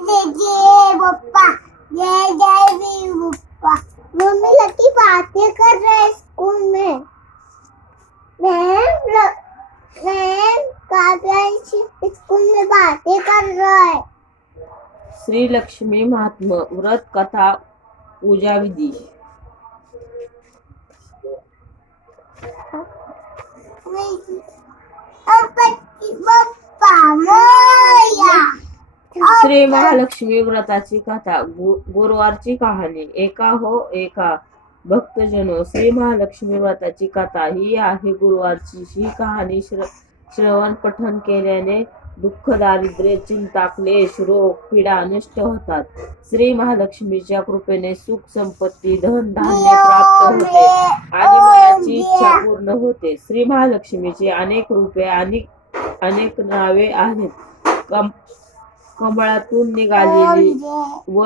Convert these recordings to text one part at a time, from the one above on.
जय जय बप्पा, जय जय वीर Bappa. Mummy lucky बातें कर रहे हैं स्कूल में। मैम काव्या स्कूल में बातें कर रहा है। श्री लक्ष्मी महात्म व्रत कथा पूजा विधी। बप्पा मोरया। श्री महालक्ष्मी व्रताची कथा गुरुवारची कहाणी। एका भक्तजनो, श्री महालक्ष्मी व्रताची कथा ही आहे गुरुवारची। ही कहाणी श्रवण पठण केल्याने दुःख, दारिद्र्य, चिंता, क्लेश, रोग, पीडा नष्ट होतात. श्री महालक्ष्मीच्या कृपेने सुख, संपत्ती, धन धान्य प्राप्त होते आणि मनाची इच्छा पूर्ण होते. श्री महालक्ष्मीची अनेक रूपे आणि अनेक नावे आहेत. कमळातून निघालेली व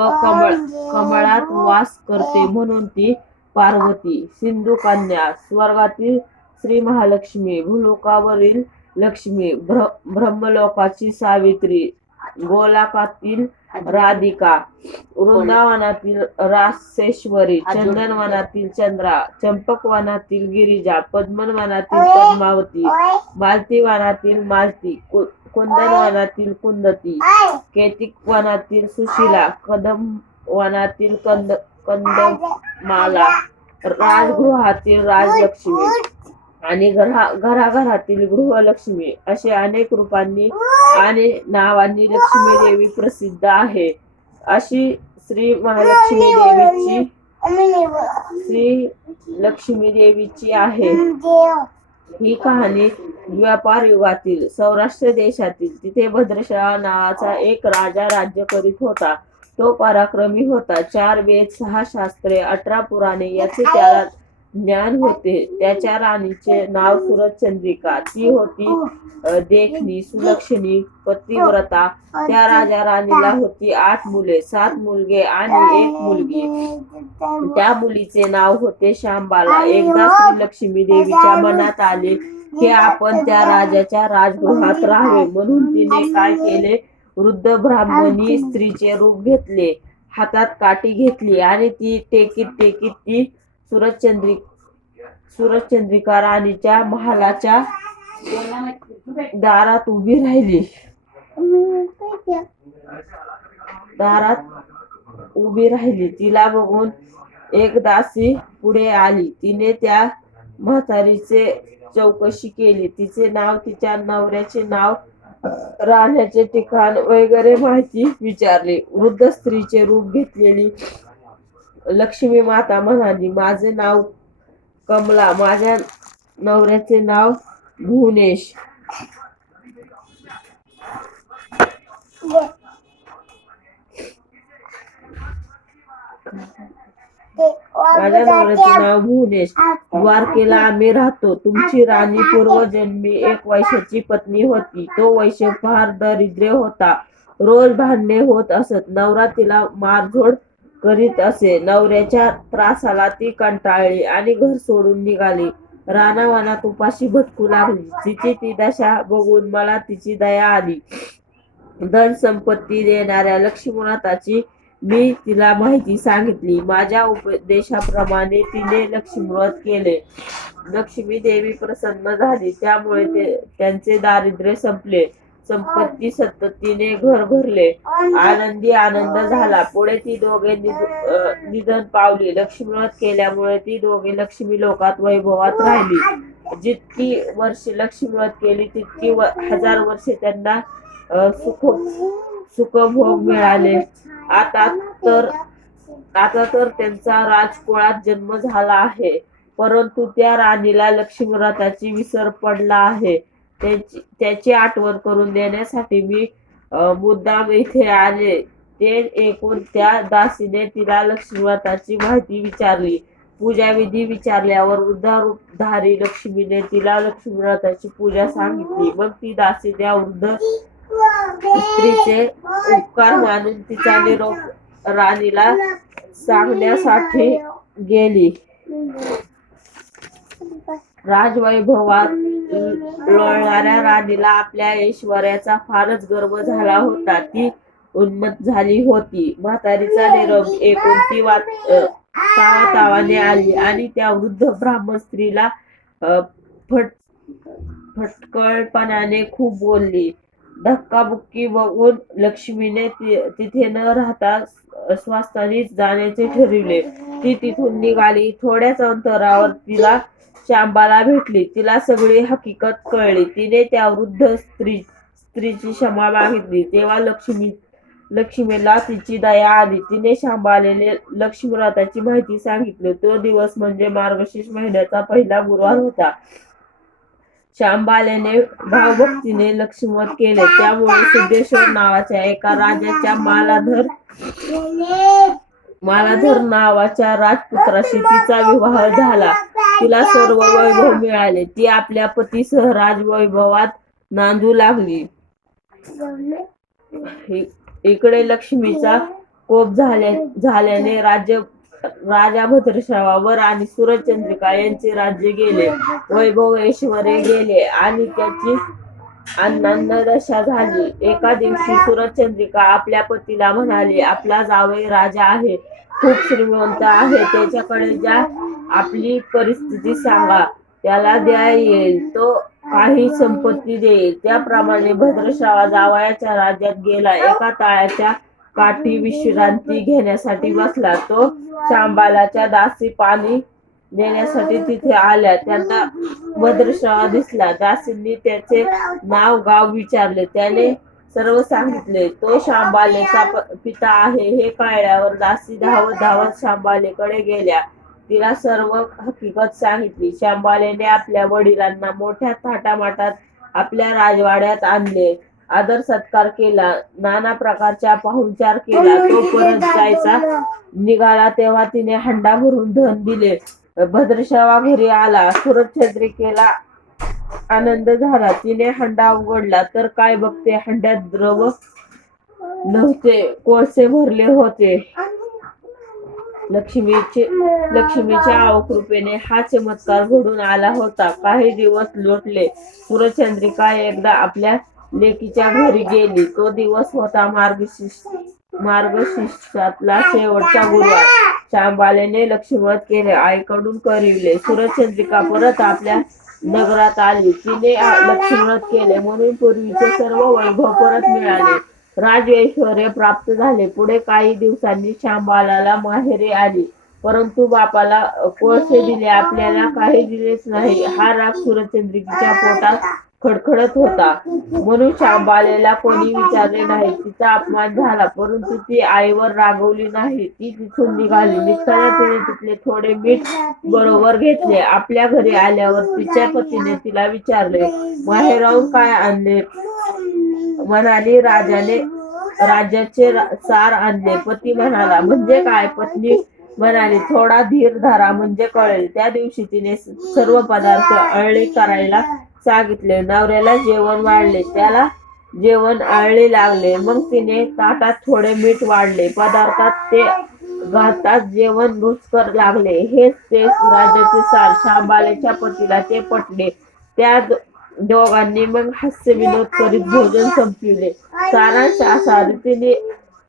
कमळात वास करते म्हणून ती पार्वती. सिंधू कन्या, स्वर्गातील श्री महालक्ष्मी, भूलोकावरील लक्ष्मी, ब्रह्मलोकाची सावित्री, गोलाकातील राधिका, वृंदावनातील रासेश्वरी, चंदनवनातील चंद्रा, चंपकवनातील गिरिजा, पद्मवनातील पद्मावती, मालती वनातील मालती, कुंदनवनातील कुंदती, केतिक वनातील सुशीला, कदम वनातील कंदमाला, राजगृहातील राजलक्ष्मी आणि घराघरातील गृहलक्ष्मी असे अनेक रूपांनी आणि नावांनी लक्ष्मी देवी प्रसिद्ध आहे. अशी श्री लक्ष्मी देवीची आहे. ही कहाणी व्यापार युगातील सौराष्ट्र देशातील. तिथे भद्रशाळा नावाचा एक राजा राज्य करीत होता. तो पराक्रमी होता. 4 वेद, 6 शास्त्रे, 18 पुराणे याचे त्याला ज्ञान होते. त्याच्या राणीचे नाव सुरचंद्रिका. ती होती देखणी, सुलक्षणी, पतिव्रता. त्या राजा राणीला होती 8 मुले, 7 मुलगे आणि 1 मुलगी. त्या मुलीचे नाव होते शांबाला. एकदा श्री लक्ष्मी देवीच्या मनात आले की आपण त्या राजाच्या राजगृहात राहावे. म्हणून तिने काय केले, वृद्ध ब्राह्मणी स्त्रीचे रूप घेतले, हातात काठी घेतली आणि ती टेकीत ती सुरचंद्रिका राणीच्या महालाच्या दारात उभी राहिली. तिला बघून एक दासी पुढे आली. तिने त्या म्हातारीचे चौकशी केली. तिचे नाव, तिच्या नवऱ्याचे नाव, राहण्याचे ठिकाण वगैरे माहिती विचारली. वृद्ध स्त्रीचे रूप घेतलेली लक्ष्मी माता म्हणाली, माझे नाव कमला, माझ्या नवऱ्याचे नाव भुवनेश. द्वारकेला आम्ही राहतो. तुमची राणी पूर्वजन्मी एक वैश्याची पत्नी होती. तो वैश्य फार दरिद्र होता. रोज भांडणे होत असत. नवरा तिला मारझोड करीत असे. नवऱ्याच्या त्रासाला ती कंटाळली आणि घर सोडून निघाली. रानावनात उपाशी भटकू लागली. तिची ती दशा बघून मला तिची दया आली. धन संपत्ती देणाऱ्या लक्ष्मीव्रताची मी तिला माहिती सांगितली. माझ्या उपदेशाप्रमाणे तिने लक्ष्मीव्रत केले. लक्ष्मी देवी प्रसन्न झाली. त्यामुळे त्यांचे दारिद्र्य संपले. संपत्ती सततीने घर भरले. आनंदी आनंद झाला. पुढे ती दोघे निधन पावली. लक्ष्मीव्रत केल्यामुळे ती दोघे लक्ष्मी लोकात वैभवात राहिली. जितकी वर्षे लक्ष्मीव्रत केली तितकी 1000 वर्षे त्यांना सुखभोग मिळाले. आता तर त्यांचा राजकुळात जन्म झाला आहे. परंतु त्या राणीला लक्ष्मीव्रताची विसर पडला आहे. त्याची आठवण करून देण्यासाठी मी मुद्दाम इथे आले. ते ऐकून त्या दासीने तिला लक्ष्मीव्रताची माहिती विचारली. पूजाविधी विचारल्यावर वृद्धारूपधारी लक्ष्मीने तिला लक्ष्मीव्रताची पूजा सांगितली. मग ती दासी त्या वृद्ध स्त्रीचे उपकार मानून तिचा निरोप राणीला सांगण्यासाठी गेली. राजवैभवात लोळणाऱ्या राणीला आपल्या ऐश्वर्याचा फारच गर्व झाला होता. ती उन्मत्त झाली होती. म्हातारीचा निरोप ऐकून ती तावातावाने आली आणि त्या वृद्ध ब्राह्मण स्त्रीला अ, फट फटकळपणाने खूप बोलली. धक्काबुक्की बघून लक्ष्मीने तिथे न राहता स्वास्थानीच जाण्याचे ठरविले. ती तिथून निघाली. थोड्याच अंतरावर तिला शांबाला भेटली. तिला सगळी हकीकत कळली. तिने त्या वृद्ध स्त्रीची क्षमा मागितली. तेव्हा लक्ष्मीला तिची दया आली. तिने शांबालेने लक्ष्मीव्रताची माहिती सांगितली. तो दिवस म्हणजे मार्गशीर्ष महिन्याचा पहिला गुरुवार होता. शांबालेने भावभक्तीने लक्ष्मीव्रत केले. त्यामुळे सिद्धेश्वर नावाच्या एका राजाच्या मालाधर नावाच्या राजपुत्राशी तिचा विवाह झाला. तिला सर्व वैभव मिळाले. ती आपल्या पतीसह राजवैभवात नांदू लागली. इकडे लक्ष्मीचा कोप झाल्याने राजा भद्रश्रवावर आणि सूरजचंद्रिका यांचे राज्य गेले. वैभव ऐश्वर्य गेले आणि त्याची दशा झाली. एका दिवशी सूरजचंद्रिका आपल्या पतीला म्हणाली, आपला जावई राजा आहे, खूप श्रीमंत आहे. त्याच्याकडे ज्या आपली परिस्थिती सांगा, त्याला द्या येईल. तो काही संपत्ती देईल. त्याप्रमाणे भद्रश्रवा जावयाच्या राज्यात गेला. एका तळ्याच्या काठी विश्रांती घेण्यासाठी बसला. तो शांबालाच्या दासी पाणी देण्यासाठी तिथे आल्या. त्यांना भद्रश्रवा दिसला. दासींनी त्याचे नाव गाव विचारले. त्याने सर्व सांगितले. तो शांबालेचा पिता आहे हे कळल्यावर दासी धावत शांबालेकडे गेल्या. तिला सर्व हकीकत सांगितली. शांबालेने आपल्या वडिलांना मोठ्या थाटामाटात आपल्या राजवाड्यात आणले. आदर सत्कार केला. नाना प्रकारचा पाहुणचार केला. तो परत जायचा निघाला तेव्हा तिने हंडा भरून धन दिले. भद्रश्रवा घरी आला. सूरजचंद्रिकेला आनंद झाला. तिने हंडा उघडला तर काय बघते, हंड्यात द्रव नव्हते, कोळसे भरले होते. लक्ष्मीच्या अवकृपेने हा चमत्कार घडून आला होता. काही दिवस लोटले. सूरजचंद्रिका एकदा आपल्या लेकीच्या घरी गेली. तो दिवस होता मार्गशीर्षातला शेवटचा गुरुवार. शांबालेने लक्ष्मीव्रत केले. आईकडून करविले. सूरजचंद्रिका परत आपल्या नगरात आली. तिने लक्ष्मीव्रत केले म्हणून पूर्वीचे सर्व वैभव परत मिळाले. राजऐश्वर्य प्राप्त झाले. पुढे काही दिवसांनी शांबालाला माहेरी आली. परंतु बापाला कोळसे दिले, आपल्याला काही दिलेच नाही. हा राग सूरजचंद्रिकेच्या पोटात खडखडत होता. म्हणून शांबालेला कोणी विचारले नाही. तिचा अपमान झाला, परंतु ती आईवर रागवली नाही. ती तिथून निघाली. निघताना तिने तिथले थोडे मीठ बरोबर घेतले. आपल्या घरी आल्यावर तिच्या पतीने तिला विचारले, माहेराहून काय आणले? म्हणाली, राज्याचे सार आणले. पती म्हणाला, म्हणजे काय? पत्नी म्हणाली, थोडा धीर धरा म्हणजे कळेल. त्या दिवशी तिने सर्व पदार्थ अळणी करायला सांगितले. नवऱ्याला जेवण वाढले. त्याला जेवण अळणी लागले. मग तिने ताटात थोडे मीठ वाढले. पदार्थात ते घालताच जेवण रुचकर लागले. हेच ते राज्याचे सार. शांबालेच्या पतीला ते पटले. त्या दोघांनी मग हास्यविनोद करीत भोजन संपविले. सारांश असा,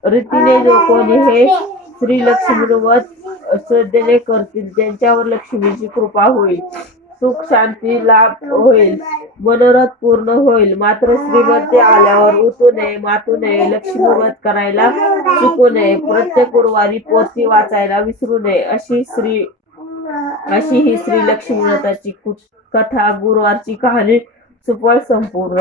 रीतीने जो कोणी हे श्रीलक्ष्मीव्रत श्रद्धेने करतील, त्यांच्यावर लक्ष्मीची कृपा होईल, सुख शांती लाभ होईल, मनोरथ पूर्ण होईल. मात्र श्रीमंती आल्यावर उठू नये, मातू नये, लक्ष्मीव्रत करायला चुकू नये, प्रत्येक गुरुवारी पोथी वाचायला विसरू नये. अशी ही श्री लक्ष्मीव्रताची कथा, गुरुवारची कहाणी सुफळ संपूर्ण.